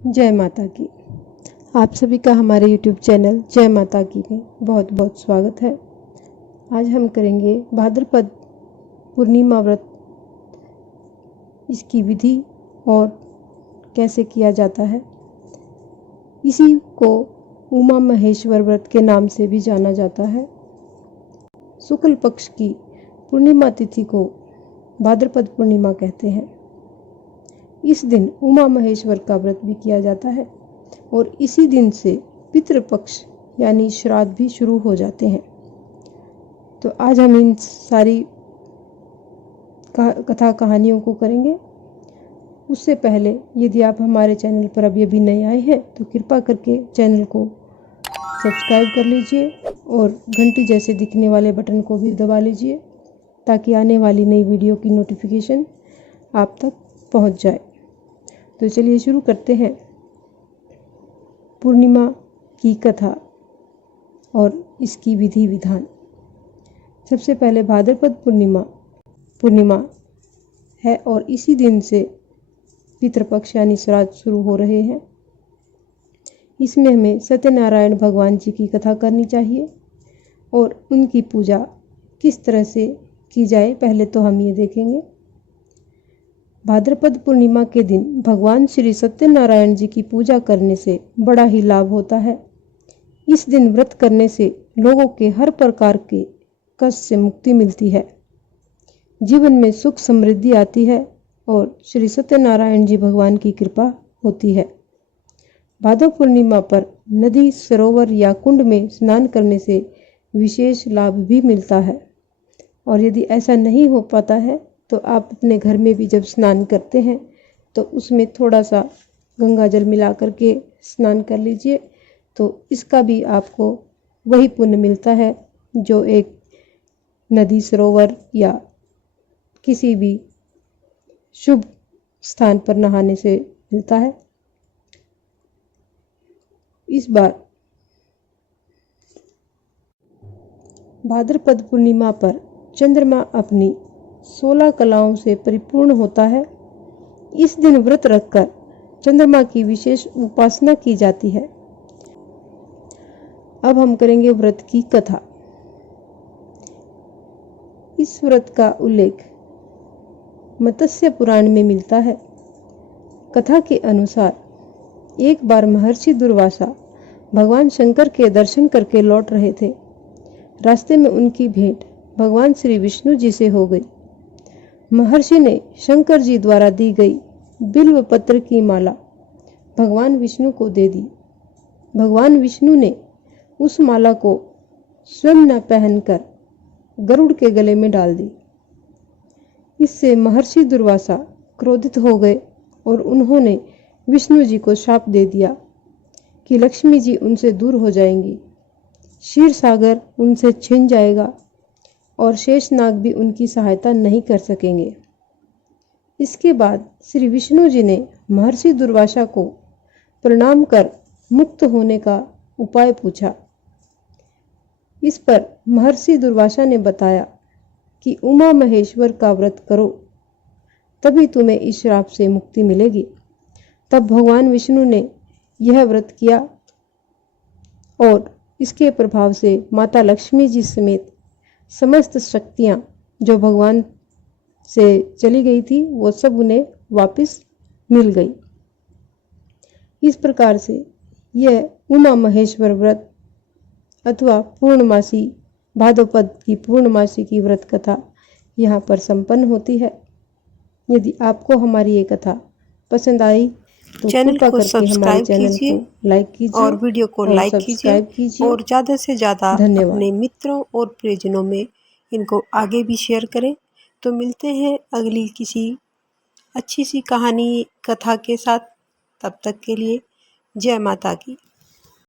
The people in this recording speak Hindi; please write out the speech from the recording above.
जय माता की। आप सभी का हमारे YouTube चैनल जय माता की में बहुत बहुत स्वागत है। आज हम करेंगे भाद्रपद पूर्णिमा व्रत, इसकी विधि और कैसे किया जाता है। इसी को उमा महेश्वर व्रत के नाम से भी जाना जाता है। शुक्ल पक्ष की पूर्णिमा तिथि को भाद्रपद पूर्णिमा कहते हैं। इस दिन उमा महेश्वर का व्रत भी किया जाता है और इसी दिन से पितृपक्ष यानी श्राद्ध भी शुरू हो जाते हैं। तो आज हम इन सारी कथा कहानियों को करेंगे। उससे पहले यदि आप हमारे चैनल पर अभी नए आए हैं तो कृपा करके चैनल को सब्सक्राइब कर लीजिए और घंटी जैसे दिखने वाले बटन को भी दबा लीजिए ताकि आने वाली नई वीडियो की नोटिफिकेशन आप तक पहुंच जाए। तो चलिए शुरू करते हैं पूर्णिमा की कथा और इसकी विधि विधान। सबसे पहले भाद्रपद पूर्णिमा है और इसी दिन से पितृपक्ष यानी श्राद्ध शुरू हो रहे हैं। इसमें हमें सत्यनारायण भगवान जी की कथा करनी चाहिए और उनकी पूजा किस तरह से की जाए पहले तो हम ये देखेंगे। भाद्रपद पूर्णिमा के दिन भगवान श्री सत्यनारायण जी की पूजा करने से बड़ा ही लाभ होता है। इस दिन व्रत करने से लोगों के हर प्रकार के कष्ट से मुक्ति मिलती है, जीवन में सुख समृद्धि आती है और श्री सत्यनारायण जी भगवान की कृपा होती है। भादव पूर्णिमा पर नदी, सरोवर या कुंड में स्नान करने से विशेष लाभ भी मिलता है और यदि ऐसा नहीं हो पाता है तो आप अपने घर में भी जब स्नान करते हैं तो उसमें थोड़ा सा गंगा जल मिला करके स्नान कर लीजिए, तो इसका भी आपको वही पुण्य मिलता है जो एक नदी, सरोवर या किसी भी शुभ स्थान पर नहाने से मिलता है। इस बार भाद्रपद पूर्णिमा पर चंद्रमा अपनी 16 कलाओं से परिपूर्ण होता है। इस दिन व्रत रखकर चंद्रमा की विशेष उपासना की जाती है। अब हम करेंगे व्रत की कथा। इस व्रत का उल्लेख मत्स्य पुराण में मिलता है। कथा के अनुसार एक बार महर्षि दुर्वासा भगवान शंकर के दर्शन करके लौट रहे थे। रास्ते में उनकी भेंट भगवान श्री विष्णु जी से हो गई। महर्षि ने शंकर जी द्वारा दी गई बिल्व पत्र की माला भगवान विष्णु को दे दी। भगवान विष्णु ने उस माला को स्वयं न पहनकर गरुड़ के गले में डाल दी। इससे महर्षि दुर्वासा क्रोधित हो गए और उन्होंने विष्णु जी को शाप दे दिया कि लक्ष्मी जी उनसे दूर हो जाएंगी, क्षीर सागर उनसे छिन जाएगा और शेषनाग भी उनकी सहायता नहीं कर सकेंगे। इसके बाद श्री विष्णु जी ने महर्षि दुर्वासा को प्रणाम कर मुक्त होने का उपाय पूछा। इस पर महर्षि दुर्वासा ने बताया कि उमा महेश्वर का व्रत करो, तभी तुम्हें इस श्राप से मुक्ति मिलेगी। तब भगवान विष्णु ने यह व्रत किया और इसके प्रभाव से माता लक्ष्मी जी समेत समस्त शक्तियां जो भगवान से चली गई थी वो सब उन्हें वापस मिल गई। इस प्रकार से यह उमा महेश्वर व्रत अथवा पूर्णमासी भाद्रपद की पूर्णमासी की व्रत कथा यहाँ पर संपन्न होती है। यदि आपको हमारी ये कथा पसंद आई तो चैनल कृपा को करके हमारे सब्सक्राइब चैनल कीजिए को लाइक कीजिए और वीडियो को लाइक कीजिए और ज़्यादा से ज़्यादा अपने मित्रों और प्रियजनों में इनको आगे भी शेयर करें। तो मिलते हैं अगली किसी अच्छी सी कहानी कथा के साथ। तब तक के लिए जय माता की।